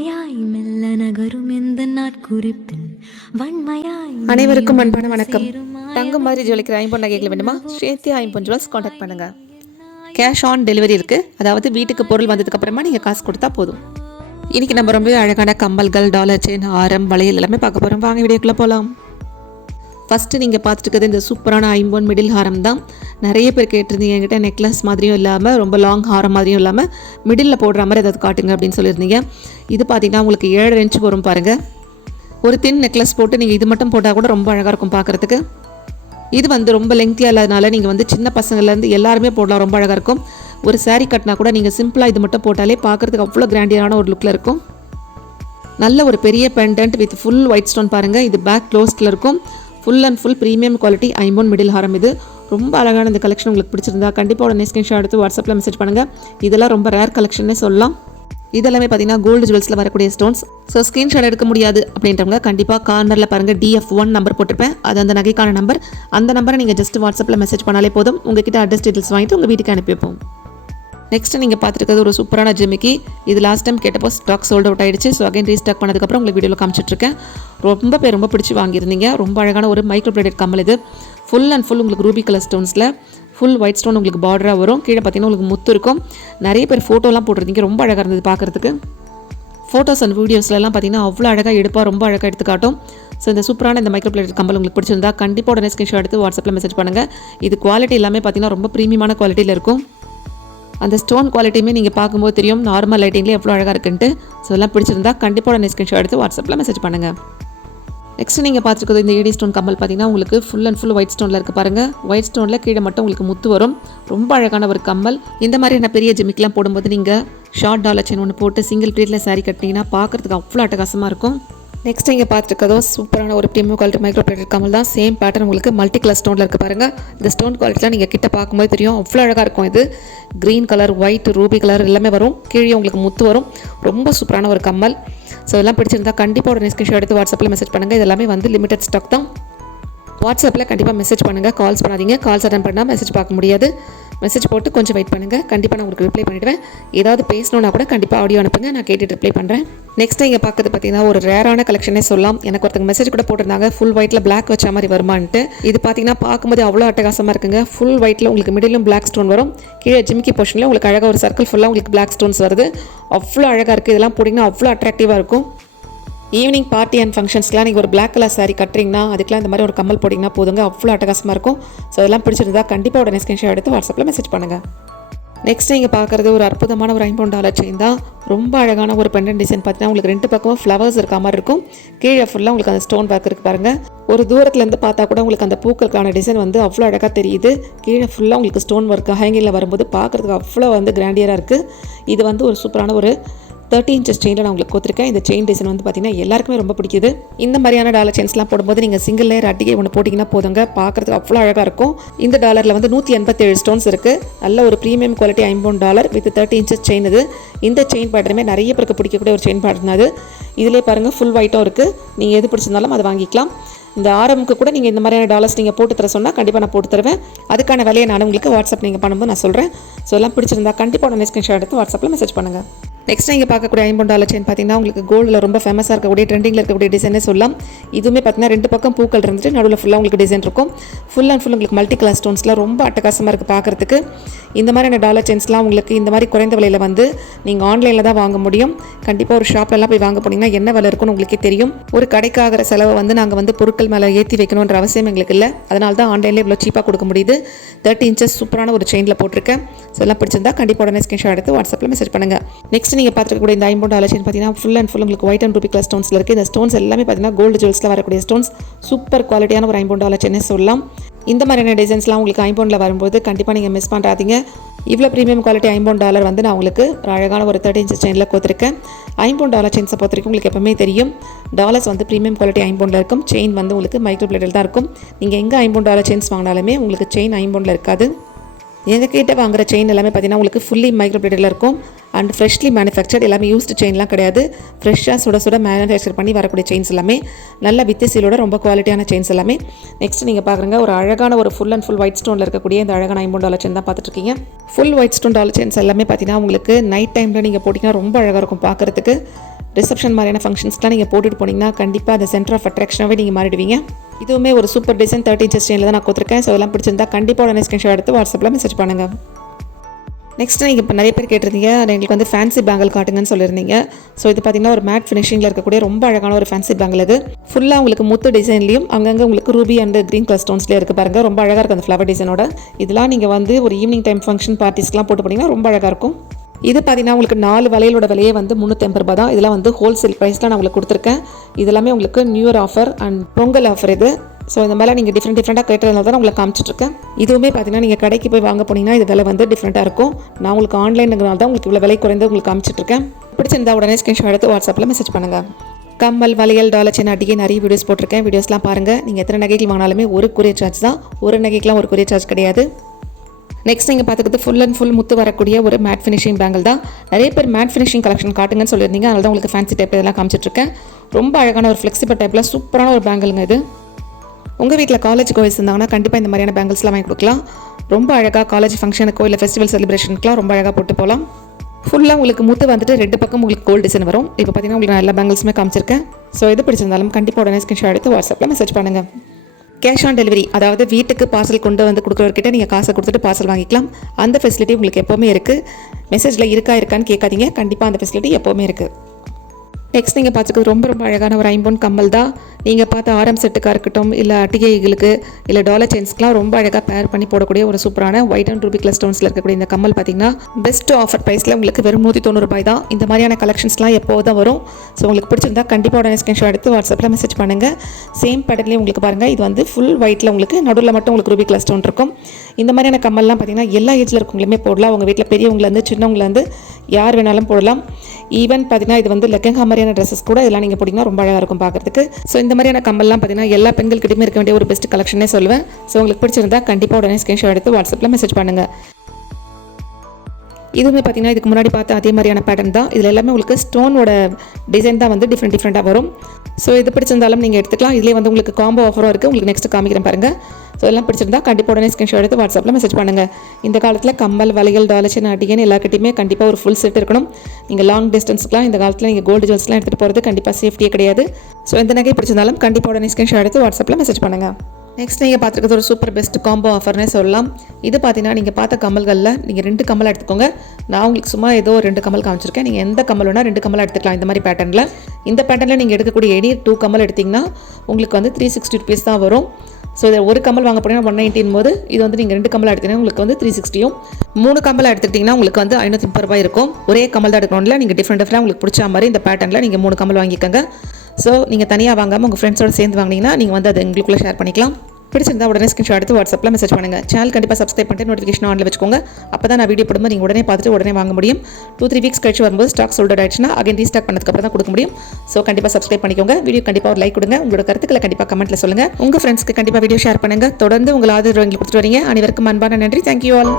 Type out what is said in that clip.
மென்மையாய் மெல்ல நகரும் எந்த நாட்குறிப்பில் வன்மையாய் அனைவருக்கும் அன்பான வணக்கம். தங்கம் மாதிரி ஜொலிக்கிற ஐம்பொன் நகைகள் வேண்டுமா? ஸ்ரேத்தி ஐம்பொன் ஜுவல்ஸ் காண்டாக்ட் பண்ணுங்க. கேஷ் ஆன் டெலிவரி இருக்கு. அதாவது வீட்டுக்கு பொருள் வந்ததுக்கு அப்புறமா நீங்க காசு கொடுத்தா போதும். இன்னைக்கு நம்ம ரொம்பவே அழகான கம்மல்கள் டாலர் செயின் ஆரம் வளையல் எல்லாமே பார்க்க போறோம். வாங்க வீடியோக்குள்ள போகலாம் ஃபஸ்ட்டு நீங்கள் பார்த்துட்டு இந்த சூப்பரான ஐம்பொன் மிடில் ஹாரம் தான். நிறைய பேர் கேட்டிருந்தீங்க என்கிட்ட நெக்லஸ் மாதிரியும் இல்லாமல் ரொம்ப லாங் ஹாரம் மாதிரியும் இல்லாமல் மிடில் போடுற மாதிரி ஏதாவது காட்டுங்க அப்படின்னு சொல்லியிருந்தீங்க. இது பார்த்தீங்கன்னா உங்களுக்கு ஏழரை இன்ச்சு வரும் பாருங்கள் ஒரு தின் நெக்லஸ் போட்டு நீங்கள் இது மட்டும் போட்டால் கூட ரொம்ப அழகாக இருக்கும் பார்க்குறதுக்கு. இது வந்து ரொம்ப லெங்க்தியாக இல்லாதனால நீங்கள் வந்து சின்ன பசங்கள்லேருந்து எல்லாருமே போடலாம் ரொம்ப அழகாக இருக்கும். ஒரு சாரீ கட்டினா கூட நீங்கள் சிம்பிளாக இது மட்டும் போட்டாலே பார்க்குறதுக்கு அவ்வளோ கிராண்டியான ஒரு லுக்கில் இருக்கும். நல்ல ஒரு பெரிய pendant with full white stone பாருங்கள் இது பேக் க்ளோஸ்டில் இருக்கும். Full and full premium quality ஐம்போன் middle ஹாரம் இது. ரொம்ப அழகான இந்த கலெக்ஷன் உங்களுக்கு பிடிச்சிருந்தா கண்டிப்பாக உடனே ஸ்கிரீன்ஷாட் எடுத்து வாட்ஸ்அப்பில் மெசேஜ் பண்ணுங்கள் இதெல்லாம் ரொம்ப ரேர் கலெக்ஷன்னே சொல்லலாம். இதெல்லாமே பார்த்தீங்கன்னா கோல்டு ஜுவல்ஸில் வரக்கூடிய ஸ்டோன்ஸ் ஸோ ஸ்க்ரீன்ஷாட் எடுக்க முடியாது அப்படின்றவங்க கண்டிப்பாக கார்னரில் பாருங்கள் டிஎஃப் ஒன் நம்பர் போட்டிருப்பேன். அது அந்த நகைக்கான நம்பர் அந்த நம்பரை நீங்கள் ஜஸ்ட் வாட்ஸ்அப்பில் மெசேஜ் பண்ணாலே போதும். உங்ககிட்ட அட்ரஸ் டீட்டெயில்ஸ் வாங்கிட்டு உங்கள் வீட்டுக்கு அனுப்பி வைப்போம். நெக்ஸ்ட் நீங்கள் பார்த்துருக்கிறது ஒரு சூப்பரான ஜிமிக்கி. இது லாஸ்ட் டைம் கேட்டப்போ ஸ்டாக் சோல்ட் அவுட் ஆயிடுச்சு. ஸோ அகைன் ரீஸ்டாக் பண்ணதுக்கப்புறம் உங்களுக்கு வீடியோவில் காமிச்சிட்ருக்கேன். ரொம்ப பேர் ரொம்ப பிடிச்சி வாங்கியிருந்தீங்க. ரொம்ப அழகான ஒரு மைக்ரோ பிளேடட் கம்மல் இது. ஃபுல் அண்ட் ஃபுல் உங்களுக்கு ரூபி கலர் ஸ்டோன்ஸில் ஃபுல் ஒயிட் ஸ்டோன் உங்களுக்கு பார்டராக வரும். கீழே பார்த்தீங்கன்னா உங்களுக்கு முத்து இருக்கும். நிறைய பேர் ஃபோட்டோலாம் போட்டிருந்தீங்க. ரொம்ப அழகாக இருந்தது பார்க்குறதுக்கு. ஃபோட்டோஸ் அண்ட் வீடியோஸ்லாம் பார்த்தீங்கன்னா அவ்வளோ அழகாக எடுப்பாக ரொம்ப அழகாக எடுத்து காட்டும் ஸோ இந்த சூப்பரான இந்த மைக்ரோ பிளேட் கம்பல் உங்களுக்கு பிடிச்சிருந்தா கண்டிப்பாக உடனே ஸ்கிரீன்ஷாட் எடுத்து வாட்ஸ்அப்பில் மெசேஜ் பண்ணுங்கள் இது குவாலிட்டி எல்லாமே பார்த்தீங்கன்னா ரொம்ப ப்ரீமியமான குவாலிட்டியில் இருக்கும். அந்த ஸ்டோன் குவாலிட்டியுமே நீங்கள் பார்க்கும்போது தெரியும். நார்மல் லைட்டிங்லேயே எவ்வளோ அழகாக இருக்குன்ட்டு. ஸோ எல்லாம் பிடிச்சிருந்தா கண்டிப்பாக உடனே ஸ்கிரீன்ஷாட் எடுத்து வாட்ஸ்அப்பில் மெசேஜ் பண்ணுங்கள் நெக்ஸ்ட் நீங்கள் பார்த்துருக்கிறது இந்த ஏடி ஸ்டோன் கம்மல் பார்த்தீங்கன்னா உங்களுக்கு ஃபுல் அண்ட் ஃபுல் ஒயிட் ஸ்டோனில் இருக்குது பாருங்கள் ஒயிட் ஸ்டோனில் கீழே மட்டும் உங்களுக்கு முத்து வரும். ரொம்ப அழகான ஒரு கம்மல். இந்த மாதிரியான பெரிய ஜிமிக்கெலாம் போடும்போது நீங்கள் ஷார்ட் டாலர் செயின் ஒன்று போட்டு சிங்கிள் பீரியடில் saree கட்டினீங்கன்னா பார்க்குறதுக்கு அவ்வளோ அட்டகாசமாக இருக்கும். நெக்ஸ்ட் இங்கே பார்த்துருக்கதோ சூப்பரான ஒரு ப்ரீமியம் குவாலிட்டி மைக்ரோ பிளேட்டட் கமல் தான் சேம் பேட்டர்ன் உங்களுக்கு மல்டி கலர் ஸ்டோனில் இருக்குது பாருங்கள் இந்த ஸ்டோன் குவாலிட்டிலாம் நீங்கள் கிட்ட பார்க்கும்போது தெரியும். அவ்வளோ அழகாக இருக்கும் இது. Green colour white ruby colour எல்லாமே வரும். கீழே உங்களுக்கு முத்து வரும். ரொம்ப சூப்பரான ஒரு கம்மல். ஸோ இதெல்லாம் பிடிச்சிருந்தா கண்டிப்பாக ஒரு ஸ்கிரீன்ஷாட் எடுத்து வாட்ஸ்அப்பில் மெசேஜ் பண்ணுங்கள் இது எல்லாமே வந்து லிமிடெட் ஸ்டாக் தான். வாட்ஸ்அப்பில் கண்டிப்பாக மெசேஜ் பண்ணுங்கள் கால்ஸ் பண்ணாதீங்க. கால்ஸ் அட்டன் பண்ணால் மெசேஜ் பார்க்க முடியாது. மெசேஜ் போட்டு கொஞ்சம் வெயிட் பண்ணுங்கள் கண்டிப்பாக நான் உங்களுக்கு ரிப்ளை பண்ணிவிடுவேன் ஏதாவது பேசணுன்னா கூட கண்டிப்பாக ஆடியோ அனுப்புங்க. நான் கேட்டுட்டு ரிப்ளை பண்ணுறேன் நெக்ஸ்ட் இங்கே பார்க்குறது பார்த்தீங்கன்னா ஒரு ரேரான கலெக்ஷனே சொல்லலாம். எனக்கு ஒருத்தங்க மெசேஜ் கூட போட்டிருந்தாங்க. ஃபுல் ஒயிட்டில் பிளாக் வச்ச மாதிரி வருமான்ட்டு. இது பார்த்தீங்கன்னா பார்க்கும்போது அவ்வளோ அட்டகாசமாக இருக்குங்க. ஃபுல் ஒயிட்டில் உங்களுக்கு மிடிலும் பிளாக் ஸ்டோன் வரும். கீழே ஜிமிக்கி போர்ஷனில் உங்களுக்கு அழகாக ஒரு சர்க்கிள் ஃபுல்லாக உங்களுக்கு பிளாக் ஸ்டோன்ஸ் வருது. அவ்வளோ அழகாக இருக்குது இதெல்லாம் போட்டிங்கன்னா அவ்வளோ அட்ராக்டிவாக இருக்கும். ஈவினிங் பார்ட்டி அண்ட் ஃபங்க்ஷன்ஸ்லாம் நீங்கள் ஒரு பிளாக் கலர் saree கட்டுறீங்கன்னா அதுக்கெலாம் இந்த மாதிரி ஒரு கம்மல் போட்டிங்கன்னா போதுங்க. அவ்வளோ அட்டகாசமாக இருக்கும். ஸோ அதெல்லாம் பிடிச்சிருந்தா கண்டிப்பாக உடனே ஸ்கிரீன்ஷாட் எடுத்து வாட்ஸ்அப்பில் மெசேஜ் பண்ணுங்கள் நெக்ஸ்ட் நீங்கள் பார்க்குறது ஒரு அற்புதமான ஒரு ஐம்பவுண்ட் டாலர் செயின் தான். ரொம்ப அழகான ஒரு பெண்டன் டிசைன் பார்த்தீங்கன்னா உங்களுக்கு ரெண்டு பக்கமும் ஃப்ளவர்ஸ் இருக்க மாதிரி இருக்கும். கீழே ஃபுல்லாக உங்களுக்கு அந்த ஸ்டோன் ஒர்க் இருக்குது பாருங்கள் ஒரு தூரத்துலேருந்து பார்த்தா கூட உங்களுக்கு அந்த பூக்களுக்கான டிசைன் வந்து அவ்வளோ அழகாக தெரியுது. கீழே ஃபுல்லாக உங்களுக்கு ஸ்டோன் ஒர்க் ஹேங்கிங்கில் வரும்போது பார்க்குறதுக்கு அவ்வளோ வந்து கிராண்டியராக இருக்குது இது வந்து ஒரு சூப்பரான ஒரு தேர்ட்டி இன்ச்சஸ் செயினில் நான் உங்களுக்கு கொடுத்துருக்கேன். இந்த செயின் டிசைன் வந்து பார்த்தீங்கன்னா எல்லாருக்குமே ரொம்ப பிடிக்குது. இந்த மாதிரியான டாலர் செயின்ஸ்லாம் போடும்போது நீங்கள் சிங்கிள் லேயர் அட்டிகை ஒன்று போட்டிங்கன்னா போதுங்க. பார்க்குறதுக்கு அவ்வளோ அழகாக இருக்கும். இந்த டாலரில் வந்து நூற்றி எண்பத்தேழு ஸ்டோன்ஸ் இருக்குது நல்ல ஒரு ப்ரீமியம் குவாலிட்டி ஐம்பது dollar with thirty inches chain இது. இந்த செயின் பேட்டருமே நிறைய பேருக்கு பிடிக்கக்கூடிய ஒரு செயின் பேட்டர்ன் அது. இதிலே பாருங்கள் ஃபுல் ஒயிட்டும் இருக்குது நீங்கள் எது பிடிச்சிருந்தாலும் அதை வாங்கிக்கலாம். இந்த ஆரம்புக்கு கூட நீங்கள் இந்த மாதிரியான டாலர்ஸ் நீங்கள் போட்டு தர சொன்னால் கண்டிப்பாக நான் போட்டு தருவேன். அதுக்கான விலையை நான் உங்களுக்கு வாட்ஸ்அப் நீங்கள் பண்ணும்போது நான் சொல்கிறேன் ஸோ எல்லாம் பிடிச்சிருந்தா கண்டிப்பாக உடனே ஸ்க்ரீன்ஷாட் எடுத்து வாட்ஸ்அப்பில் மெசேஜ் பண்ணுங்கள் நெக்ஸ்ட் நீங்கள் பார்க்கக்கூடிய ஐம்பது டாலர் செயின் பார்த்தீங்கன்னா உங்களுக்கு கோல்டில் ரொம்ப ஃபேமஸாக இருக்கக்கூடிய ட்ரெண்டிங்கில் இருக்கக்கூடிய டிசைனே சொல்லலாம். இதுவுமே பார்த்தீங்கன்னா ரெண்டு பக்கம் பூக்கள் இருந்துட்டு நடுவில் ஃபுல்லாக உங்களுக்கு டிசைன் இருக்கும். ஃபுல் அண்ட் ஃபுல் உங்களுக்கு மல்டி கலர் ஸ்டோன்ஸ்லாம் ரொம்ப அட்டகாசமாக இருக்குது பார்க்குறதுக்கு. இந்த மாதிரியான டாலர் செயின்ஸ்லாம் உங்களுக்கு இந்த மாதிரி குறைந்த விலையில் வந்து நீங்கள் ஆன்லைனில் தான் வாங்க முடியும். கண்டிப்பாக ஒரு ஷாப்லலாம் போய் வாங்க போனீங்கன்னா என்ன விலை இருக்குன்னு உங்களுக்கே தெரியும். ஒரு கடைக்காகிற செலவை வந்து நாங்கள் வந்து பொருட்கள் மேலே ஏற்றி வைக்கணுன்ற அவசியம் எங்களுக்கு இல்லை. அதனால தான் ஆன்லைனில் இவ்வளோ சீப்பாக கொடுக்க முடியுது. தேர்ட்டி இன்ச்சஸ் சூப்பரான ஒரு செயினில் போட்டிருக்கேன். ஸோ எல்லாம் பிடிச்சிருந்தா கண்டிப்பாக உடனே ஸ்கிரீன்ஷாட் எடுத்து வாட்ஸ்அப்பில் மெசேஜ் பண்ணுங்கள் நெக்ஸ்ட் நீங்கள் பார்த்துருக்கக்கூடிய இந்த ஐம்பது டாலர் பார்த்தீங்கன்னா ஃபுல் அண்ட் ஃபுல் உங்களுக்கு ஒயிட் அண்ட் ரூபி கலர் ஸ்டோன்ஸில் இருக்குது இந்த ஸ்டோன்ஸ் எல்லாமே பார்த்தீங்கன்னா கோல்டு ஜுவல்ஸில் வரக்கூடிய ஸ்டோன்ஸ் சூப்பர் குவாலிட்டியான ஒரு ஐம்பது டாலர் சொல்லலாம். இந்த மாதிரியான டிசைன்ஸ்லாம் உங்களுக்கு ஐம்பவுண்டில் வரும்போது கண்டிப்பாக நீங்கள் மிஸ் பண்ணுறாதீங்க இவ்வளோ ப்ரீமியம் குவாலிட்டி ஐம்பவுண்ட் டாலர் வந்து நான் உங்களுக்கு ஒரு அழகான ஒரு தேர்ட்டி இன்ச் செயினில் கொடுத்துருக்கேன். ஐம்பவுண்ட் டாலர் செயின்ஸை பொறுத்த வரைக்கும் உங்களுக்கு எப்பவுமே தெரியும். டாலர்ஸ் வந்து ப்ரீமியம் குவாலிட்டி ஐம்பவுண்டில் இருக்கும். செயின் வந்து உங்களுக்கு மைக்ரோ பிளேட்டில் தான் இருக்கும். நீங்கள் எங்கே ஐம்பவுண்ட் டாலர் செயின்ஸ் வாங்கினாலுமே உங்களுக்கு செயின் ஐம்பவுண்டில் இருக்காது. எங்ககிட்ட வாங்குற செயின் எல்லாமே பார்த்தீங்கன்னா உங்களுக்கு ஃபுல்லி மைக்ரோபிளேட்டில் இருக்கும். அண்ட் ஃப்ரெஷ்லி மேனுஃபேக்சர்ட் எல்லாமே யூஸ்டு செயின்லாம் கிடையாது. ஃப்ரெஷ்ஷாக சுட சுட மேனுஃபேக்சர் பண்ணி வரக்கூடிய செயின்ஸ் எல்லாமே. நல்ல வித்து சீலோட ரொம்ப குவாலிட்டியான செயின்ஸ் எல்லாமே. நெக்ஸ்ட் நீங்கள் பார்க்குறங்க ஒரு அழகான ஒரு ஃபுல் அண்ட் ஃபுல் ஒயிட் ஸ்டோனில் இருக்கக்கூடிய இந்த அழகான ஐம்பது டாலர் செயின் தான் பார்த்துட்ருக்கீங்க full white stone dollar chains எல்லாமே பார்த்தீங்கன்னா உங்களுக்கு நைட் டைமில் நீங்கள் போட்டிங்கன்னா ரொம்ப அழகாக இருக்கும் பார்க்குறதுக்கு ரிசப்ஷன் மாதிரியான ஃபங்க்ஷன்ஸ்லாம் நீங்கள் போட்டுட்டு போனீங்கன்னா கண்டிப்பாக அந்த சென்டர் ஆஃப் அட்ராக்ஷனாகவே நீங்கள் மாறிடுவீங்க. இதுவுமே ஒரு சூப்பர் டிசைன் தேர்ட்டி இன்ச்சஸ் தான் நான் கொடுத்துருக்கேன். ஸோ எல்லாம் பிடிச்சிருந்தா கண்டிப்பாக உடனே ஸ்கிரீன்ஷாட் எடுத்து வாட்ஸ்அப்பில் மெசேஜ் பண்ணுங்கள் நெக்ஸ்ட் நீங்கள் இப்போ நிறைய பேர் கேட்டிருந்தீங்க. அது எங்களுக்கு வந்து ஃபேன்சி பேங்கிள் காட்டுங்கன்னு சொல்லியிருந்தீங்க. ஸோ இது பார்த்தீங்கன்னா ஒரு மேட் ஃபினிஷிங்கில் இருக்கக்கூடிய ரொம்ப அழகான ஒரு ஃபேன்சி பேங்கிள் இது. ஃபுல்லாக உங்களுக்கு முத்து டிசைன்லையும் அங்கங்கே உங்களுக்கு ரூபி அண்ட் க்ரீன் கலர் ஸ்டோன்ஸ்லேயே இருக்குது பாருங்கள் ரொம்ப அழகாக இருக்கும் அந்த ஃப்ளவர் டிசைனோட இதெல்லாம் நீங்கள் வந்து ஒரு ஈவினிங் டைம் ஃபங்க்ஷன் பார்ட்டிஸ்லாம் போட்டு போனீங்கன்னா ரொம்ப அழகாக இருக்கும். இது பார்த்தீங்கன்னா உங்களுக்கு நாலு வளையலோட விலையே வந்து முந்நூற்றி ரூபா தான். இதெல்லாம் வந்து ஹோல்சேல் ப்ரைஸில் நான் உங்களுக்கு கொடுத்துருக்கேன். இதெல்லாமே உங்களுக்கு new year offer and Pongal offer இது. ஸோ இந்த மாதிரிலாம் நீங்கள் டிஃப்ரெண்ட் டிஃப்ரெண்ட்டாக கேட்டதுனால தான் உங்களுக்கு காமிச்சிட்ருக்கேன். இதுவுமே பார்த்தீங்கன்னா நீங்கள் கடைக்கு போய் வாங்க போனீங்கன்னா இது விலை வந்து டிஃப்ரெண்ட்டாக இருக்கும். நான் உங்களுக்கு ஆன்லைனுங்கிறனால தான் உங்களுக்கு இவ்வளோ விலை குறைந்து உங்களுக்கு காமிச்சிட்ருக்கேன். பிடிச்சிருந்தா உடனே ஸ்க்ரீன்ஷாட் எடுத்து வாட்ஸ்அப்பில் மெசேஜ் பண்ணுங்கள் கம்மல் வளையல் டாலர் செயின் அடிக்கே நிறைய வீடியோஸ் போட்டிருக்கேன். வீடியோஸ்லாம் பாருங்கள் நீங்கள் எத்தனை நகைகள் வாங்கினாலுமே ஒரு கொரியர் சார்ஜ் தான். ஒரு நகைக்கெலாம் ஒரு கொரியர் சார்ஜ் கிடையாது. நெக்ஸ்ட் நீங்கள் பார்த்துக்கிறது ஃபுல் அண்ட் ஃபுல் முத்து வரக்கூடிய ஒரு மேட் ஃபினிஷிங் பேங்கிள் தான். நிறைய பேர் மேட் ஃபினிஷிங் கலெக்ஷன் காட்டுங்கன்னு சொல்லியிருந்தீங்க. அதனால தான் உங்களுக்கு ஃபேன்சி டைப் இதெல்லாம் காமிச்சிட்ருக்கேன். ரொம்ப அழகான ஒரு ஃப்ளெக்சிபிள் டைப்பில் சூப்பரான ஒரு பேங்கிளுங்க இது. உங்கள் வீட்டில் காலேஜ் கோயில்ஸ் இருந்தாங்கன்னா கண்டிப்பாக இந்த மாதிரியான பேங்கிள்ஸ்லாம் வாங்கி கொடுக்கலாம். ரொம்ப அழகாக காலேஜ் ஃபங்க்ஷனுக்கோ இல்லை ஃபெஸ்டிவல் செலிப்ரேஷனுக்குலாம் ரொம்ப அழகாக போட்டு போகலாம். ஃபுல்லாக உங்களுக்கு முத்து வந்துட்டு ரெண்டு பக்கம் உங்களுக்கு கோல்டு டிசைன் வரும். இப்போ பார்த்தீங்கன்னா உங்களுக்கு நான் எல்லா பேங்கிள்ஸுமே காமிச்சிருக்கேன். ஸோ எது பிடிச்சிருந்தாலும் கண்டிப்பாக உடனே ஸ்கிரீன்ஷாட் எடுத்து வாட்ஸ்அப்பில் மெசேஜ் பண்ணுங்கள் கேஷ் ஆன் டெலிவரி அதாவது வீட்டுக்கு பார்சல் கொண்டு வந்து கொடுக்குறவர்கிட்ட நீங்கள் காசை கொடுத்துட்டு பார்சல் வாங்கிக்கலாம். அந்த ஃபெசிலிட்டி உங்களுக்கு எப்போவுமே இருக்குது மெசேஜில் இருக்கா இருக்கான்னு கேட்காதீங்க. கண்டிப்பாக அந்த ஃபெசிலிட்டி எப்போவுமே இருக்குது நெக்ஸ்ட் நீங்கள் பார்த்துக்கிறது ரொம்ப ரொம்ப அழகான ஒரு ஐம்பொன் கம்மல் தான். நீங்கள் பார்த்த ஆரம் செட்டுக்காக இருக்கட்டும் இல்லை அட்டிகைகளுக்கு இல்லை டாலர் செயின்ஸ்க்குலாம் ரொம்ப அழகாக பேர் பண்ணி போடக்கூடிய ஒரு சூப்பரான ஒயிட் அண்ட் ரூபி கலர் ஸ்டோன்ஸில் இருக்கக்கூடிய இந்த கம்மல் பார்த்தீங்கன்னா பெஸ்ட் ஆஃபர் ப்ரைஸில் உங்களுக்கு வெறும் நூற்றி தொண்ணூறு ரூபாய் தான். இந்த மாதிரியான கலெக்ஷன்ஸ்லாம் எப்போ தான் வரும். ஸோ உங்களுக்கு பிடிச்சிருந்தா கண்டிப்பாக உடனே ஸ்கிரீன்ஷாட் எடுத்து வாட்ஸ்அப்பில் மெசேஜ் பண்ணுங்கள் சேம் பேட்டர்லேயே உங்களுக்கு பாருங்கள் இது வந்து ஃபுல் ஒயிட்டில் உங்களுக்கு நடுவில் மட்டும் உங்களுக்கு ரூபி கலர் ஸ்டோன் இருக்கும். இந்த மாதிரியான கம்மல்லாம் பார்த்தீங்கன்னா எல்லா ஏஜில் இருக்கவங்களுமே போடலாம். உங்கள் வீட்டில் பெரியவங்களேருந்து சின்னவங்களேருந்து யார் வேணாலும் போடலாம். ஈவன் பார்த்தீங்கன்னா இது வந்து லெக்கங்கா மாதிரியான ட்ரெஸ்ஸஸ் கூட இதெல்லாம் நீங்கள் போட்டிங்கன்னா ரொம்ப அழகாக இருக்கும் பார்க்குறதுக்கு. ஸோ இந்த மாதிரியான கம்மல்லாம் பார்த்தீங்கன்னா எல்லா பெண்கள்கிட்டயுமே இருக்க வேண்டிய ஒரு பெஸ்ட் கலெக்ஷனே சொல்லுவேன். ஸோ உங்களுக்கு பிடிச்சிருந்தா கண்டிப்பாக உடனே ஸ்க்ரீன்ஷாட் எடுத்து வாட்ஸ்அப்பில் மெசேஜ் பண்ணுங்கள் இதுவுமே பார்த்தீங்கன்னா இதுக்கு முன்னாடி பார்த்த அதே மாதிரியான பேட்டர்ன் தான். இதில் எல்லாமே உங்களுக்கு ஸ்டோனோட டிசைன் தான் வந்து டிஃப்ரெண்ட் டிஃப்ரெண்ட்டாக வரும். ஸோ இது பிடிச்சிருந்தாலும் நீங்கள் எடுத்துக்கலாம். இதுலேயே வந்து உங்களுக்கு காம்போ ஆஃபரும் இருக்குது உங்களுக்கு நெக்ஸ்ட் காமிக்கிறேன் பாருங்கள் ஸோ எல்லாம் பிடிச்சிருந்தா கண்டிப்பாக உடனே ஸ்கிரீன்ஷாட் எடுத்து வாட்ஸ்அப்பில் மெசேஜ் பண்ணுங்கள் இந்த காலத்தில் கம்மல் வலைகள் டாலச்சின் அடிகன் எல்லாக்கிட்டையுமே கண்டிப்பாக ஒரு ஃபுல் செட் இருக்கணும். நீங்கள் லாங் டிஸ்டன்ஸ்க்குலாம் இந்த காலத்தில் நீங்கள் கோல்டு ஜுவல்ஸ்லாம் எடுத்துகிட்டு போகிறது கண்டிப்பாக சேஃப்டியே கிடையாது. ஸோ எந்த நகை பிடிச்சிருந்தாலும் கண்டிப்பாக உடனே ஸ்கிரீன்ஷாட் எடுத்து வாட்ஸ்அப்பில் மெசேஜ் பண்ணுங்கள் நெக்ஸ்ட் நீங்கள் பார்த்துருக்கிறது ஒரு சூப்பர் பெஸ்ட் காம்போ ஆஃபர்னே சொல்லலாம். இது பார்த்தீங்கன்னா நீங்கள் பார்த்த கமல்களில் நீங்கள் ரெண்டு கமல் எடுத்துக்கோங்க. நான் உங்களுக்கு சும்மா ஏதோ ரெண்டு கமல் காமிச்சிருக்கேன். நீங்கள் எந்த கமல் வேணால் ரெண்டு கமல் எடுத்துக்கலாம். இந்த மாதிரி பேட்டர்னில் இந்த பேட்டர்னில் நீங்கள் எடுக்கக்கூடிய எனி டூ கமல் எடுத்திங்கன்னா உங்களுக்கு வந்து த்ரீ சிக்ஸ்டி ருபீஸ் தான் வரும். ஸோ இதை ஒரு கமல் வாங்க போனீங்கன்னா ஒன் நைன்டீன் போது இது வந்து நீங்கள் ரெண்டு கமல் எடுத்தீங்கன்னா உங்களுக்கு வந்து த்ரீ சிக்ஸ்டியும் மூணு கமல் எடுத்துக்கிட்டிங்கன்னா உங்களுக்கு வந்து ஐநூற்றி முப்பது ரூபாய் இருக்கும். ஒரே கமல் தான் எடுக்கணும்ல. நீங்கள் டிஃப்ரெண்ட் டிஃப்ரெண்ட் உங்களுக்கு பிடிச்ச மாதிரி இந்த பேட்டர்னில் நீங்கள் மூணு கமல் வாங்கிக்கோங்க. ஸோ நீங்கள் தனியாக வாங்காமல் உங்கள் ஃப்ரெண்ட்ஸோட சேர்ந்து வாங்கினீங்கன்னா நீங்கள் வந்து அதை உங்களுக்குள்ளே ஷேர் பண்ணிக்கலாம். பிடிச்சிருந்தா உடனே ஸ்கிரீன்ஷாட் எடுத்து வாட்ஸ்அப்பில் மெசேஜ் பண்ணுங்கள் சேனல் கண்டிப்பாக சப்ஸ்கிரைப் பண்ணிட்டு நோட்டிஃபிகேஷன் ஆனில் வச்சுக்கோங்க. அப்போ தான் நான் வீடியோ போடும்போது நீங்கள் உடனே பார்த்துட்டு உடனே வாங்க முடியும். டூ த்ரீ வீக்ஸ் கழிச்சு வரும்போது ஸ்டாக் சோல்ட் ஆயிடுச்சுன்னா அகைன் ரீஸ்டாக் பண்ணதுக்கப்புறம் தான் கொடுக்க முடியும். ஸோ கண்டிப்பாக சப்ஸ்கிரைப் பண்ணிக்கோங்க. வீடியோ கண்டிப்பாக ஒரு லைக் கொடுங்க. உங்களோட கருத்துக்களை கண்டிப்பாக கமெண்ட்டில் சொல்லுங்கள் உங்கள் ஃப்ரெண்ட்ஸ்க்கு கண்டிப்பாக வீடியோ ஷேர் பண்ணுங்கள் தொடர்ந்து உங்கள் ஆதரவு எங்களுக்கு கொடுத்துட்டு வரீங்க. அனைவருக்கும் அன்பான நன்றி. Thank you all